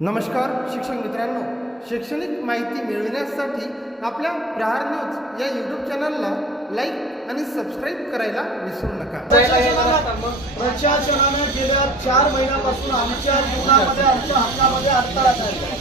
नमस्कार शिक्षक मित्रांनो. शैक्षणिक माहिती मिळविण्यासाठी आपल्या प्रहार न्यूज या यूट्यूब चॅनलला लाईक आणि सबस्क्राईब करायला विसरू नका. प्रशासनानं गेल्या चार महिन्यापासून आमच्या जीवनामध्ये आमच्या हक्कामध्ये अडथळा झाला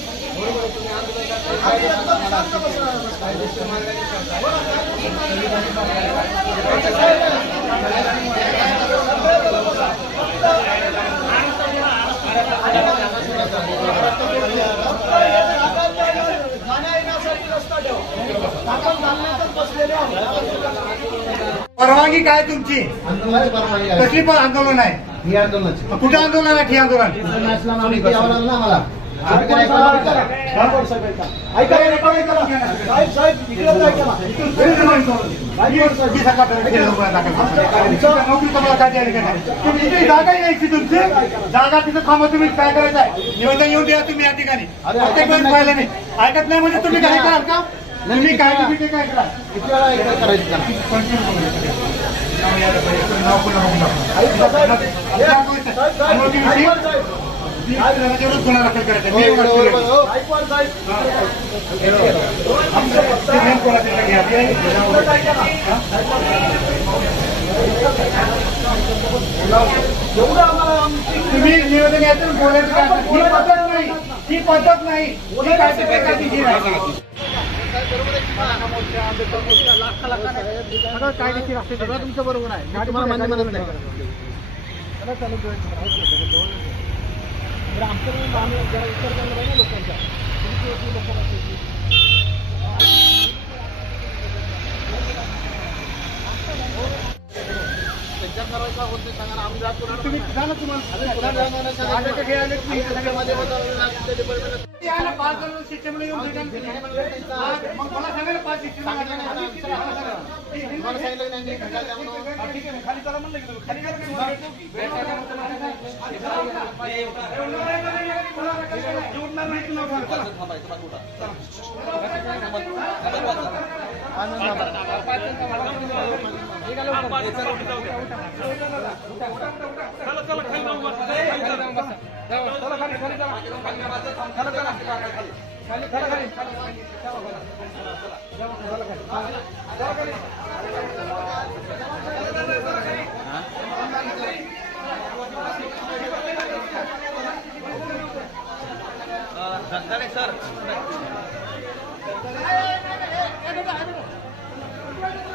परवानगी काय तुमची? आंदोलनाची परवानगी आहे. कसली पण आंदोलन आहे? ही आंदोलनाची. कुठं आंदोलन आहे ठिय आंदोलन? नागरिक काय काय जागा यायची तुमची जागा तिथं थांबा तुम्ही काय करायचं आहे निवेदन येऊन द्या तुम्ही या ठिकाणी अरे, प्रत्येक वेळेस पाहिलं नाही ऐकत नाही म्हणजे तुम्ही काय कराल का तुम्ही काय तुम्ही ते काय करा किती वेळा करायचं दाखल. एवढं आम्हाला तुम्ही निवेदन काय? ही पद्धत नाही ही पद्धत नाही काय. सगळं कायदेशीर असते सगळं तुमचं बरोबर आहे मी तुम्हाला मान्य म्हणत नाही तुम्ही जा ना तुम्हाला. पाच जण सिस्टमला येऊन. मग मला सांगायला पाच द्या म्हणून. खाली करा म्हणलं की तुम्ही. खाली करा की? मग भेटू की? जोडणार नाही तुला चला. सर. Thank you.